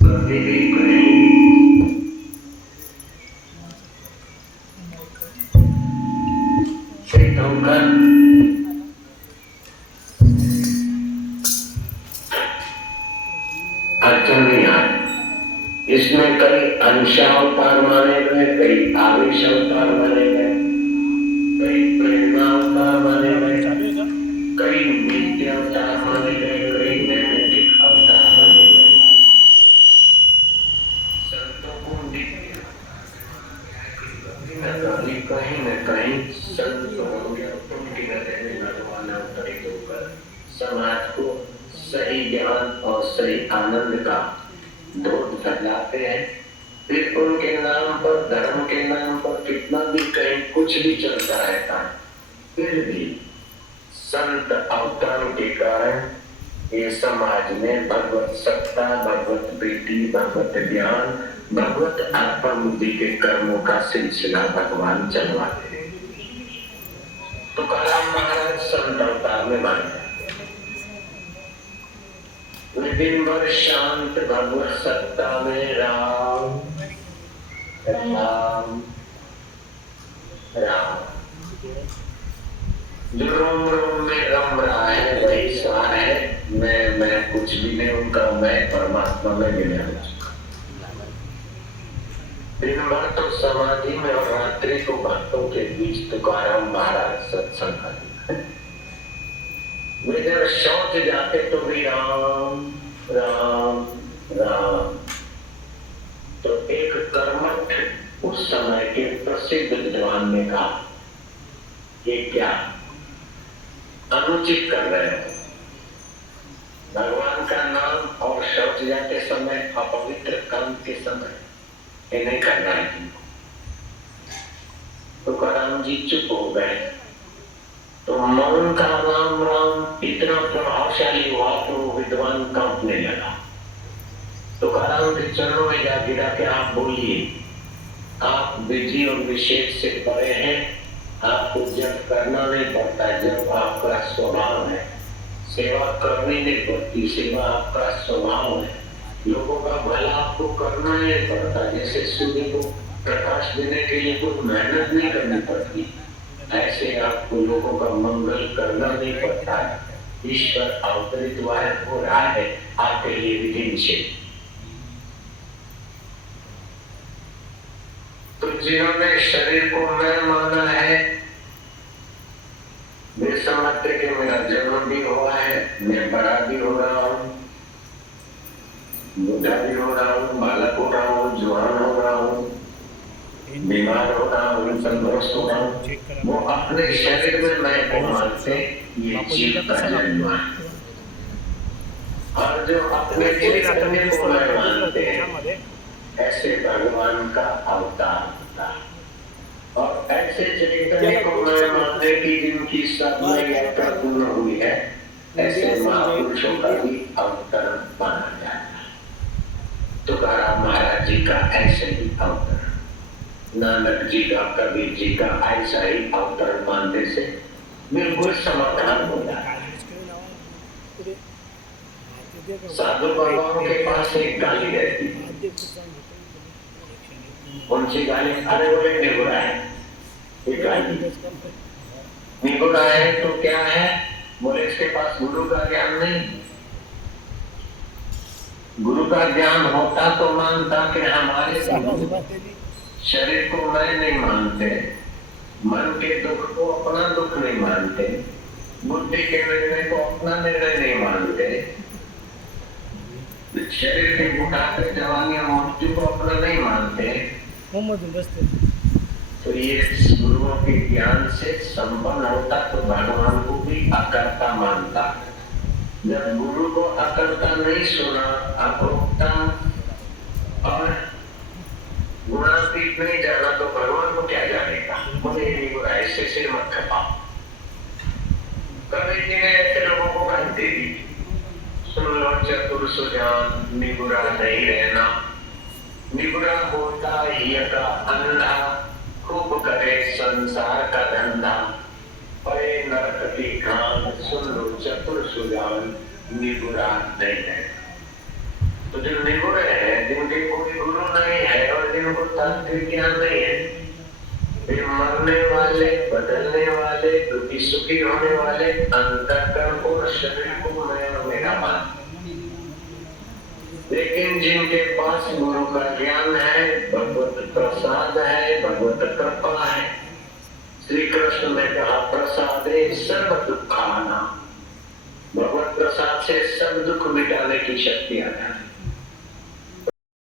कभी भी कहीं से होकर अर्जुन नहीं आए। इसमें कई अंशावतार माने गए, कई आवेश अवतार माने गए, कई प्रेरणा अवतार माने गए, कई नीति अवतार माने गए, कई नैमित्तिक अवतार माने गए। संतों को नित्य कहीं न कहीं संत होंगे, उनकी नजर में भगवान अवतरित होकर समाज को सही ज्ञान और सही आनंद का दूध फैलाते हैं। फिर उनके नाम पर, धर्म के नाम पर कितना भी कहीं कुछ भी चलता रहता है, फिर भी संत अवतरण के कारण ये समाज में भगवत सत्ता, भगवत प्रीति, भगवत ज्ञान, भगवत आत्म बुद्धि के कर्मों का सिलसिला भगवान चलवाते हैं। तुकाराम महाराज संत अवतार में माने दिन भर शांत भगवत सत्ता में राम राम राम, जो रोम रोम में रम रहा है वही सार है। मैं कुछ भी नहीं, उनका मैं परमात्मा में मिला हूँ। दिन भर तो समाधि में और रात्रि को भक्तों के बीच तुकाराम महाराज सत्संग करते हैं। वे जब शौच जाते तो भी राम राम राम। तो एक कर्मठ उस समय के प्रसिद्ध विद्वान ने कहा, ये क्या अनुचित कर रहे हो, भगवान का नाम और शौच जाते समय, अपवित्र कर्म के समय ये नहीं करना है तुमको। तुकाराम जी चुप हो गए। तो मौन का राम राम इतना प्रभावशाली हुआ तो विद्वान कांपने लगा। तुकाराम के चरणों में जा गिरा के आप बोलिए, आप विधि और विशेष से परे हैं, आपको जब करना नहीं पड़ता, जब आपका स्वभाव है। सेवा करनी नहीं पड़ती, सेवा आपका स्वभाव है। लोगों का भला आपको करना ही नहीं पड़ता। जैसे सूर्य को प्रकाश देने के लिए कोई मेहनत नहीं करनी पड़ती, ऐसे आपको लोगों का मंगल करना नहीं पड़ता है। ईश्वर अवतरित हो रहा है आपके लिए विधि निषेध। तो जिन्होंने शरीर को मैं माना है, वे समझते कि मेरा जन्म भी हुआ है, मैं बड़ा भी हो रहा हूँ, बूढ़ा भी हो रहा हूँ, बालक हो रहा हूँ, जवान हो रहा हूँ, बीमार हो रहा हूँ, तंदुरुस्त हो रहा हूँ। वो अपने शरीर में मैं को मानते, ये जीव का जन्म है। और जो अपने चैतन्य को मैं मानते हैं, ऐसे भगवान का अवतार होता है। और ऐसे चैतन्य को मैं मानते कि जिनकी साधना यात्रा पूर्ण हुई है, ऐसे महापुरुषों का भी अवतरण माना जाता है। तुकाराम महाराज जी का ऐसे ही अवतरण, नानक जी का, कबीर जी का ऐसा ही अवतरण मानने से बिल्कुल समाधान हो जाता है। साधु बाबाओं के पास एक गाली रहती है, उनसे गाली, अरे बोले निगुरा है, ये गाली निगुरा है तो क्या है, बोले इसके पास गुरु का ज्ञान नहीं। गुरु का ज्ञान होता तो मानता कि हमारे शरीर को मैं नहीं मानते, मन के दुख को अपना दुख नहीं मानते, बुद्धि के निर्णय को अपना निर्णय नहीं मानते, शरीर के बुढ़ापे, जवानी और मृत्यु को अपना नहीं मानते, तो ये गुरुओं के ज्ञान से संपन्न होता तो भगवान को भी अकर्ता मानता। जब गुरु को अकर्ता नहीं सुना, अप्रोक्ता और गुणातीत नहीं जाना, तो भगवान को क्या जानेगा। मुझे ऐसे सिर मत खपाओ। कबीर जी ने ऐसे लोगों को गाली दे दी, सुन लो चतुर सुजान, निगुरा नहीं रहना। निगुरा होता ही का अंधा, खूब करे संसार का धंधा, पड़े नरक की खान। सुन लो चतुर सुजान निगुरा नहीं है। तो जो निगुरे हैं, जिनके कोई गुरु नहीं है और जिनको तात्विक ज्ञान नहीं है, वे मरने वाले, बदलने वाले, दुखी सुखी होने वाले, अंतःकरण और शरीर को मैं और मेरा मान। लेकिन जिनके पास गुरु का ज्ञान है, भगवत प्रसाद है, भगवत कृपा है, श्री कृष्ण ने कहा प्रसादे सर्व दुखाना, भगवत प्रसाद से सब दुख मिटाने की शक्ति आता है।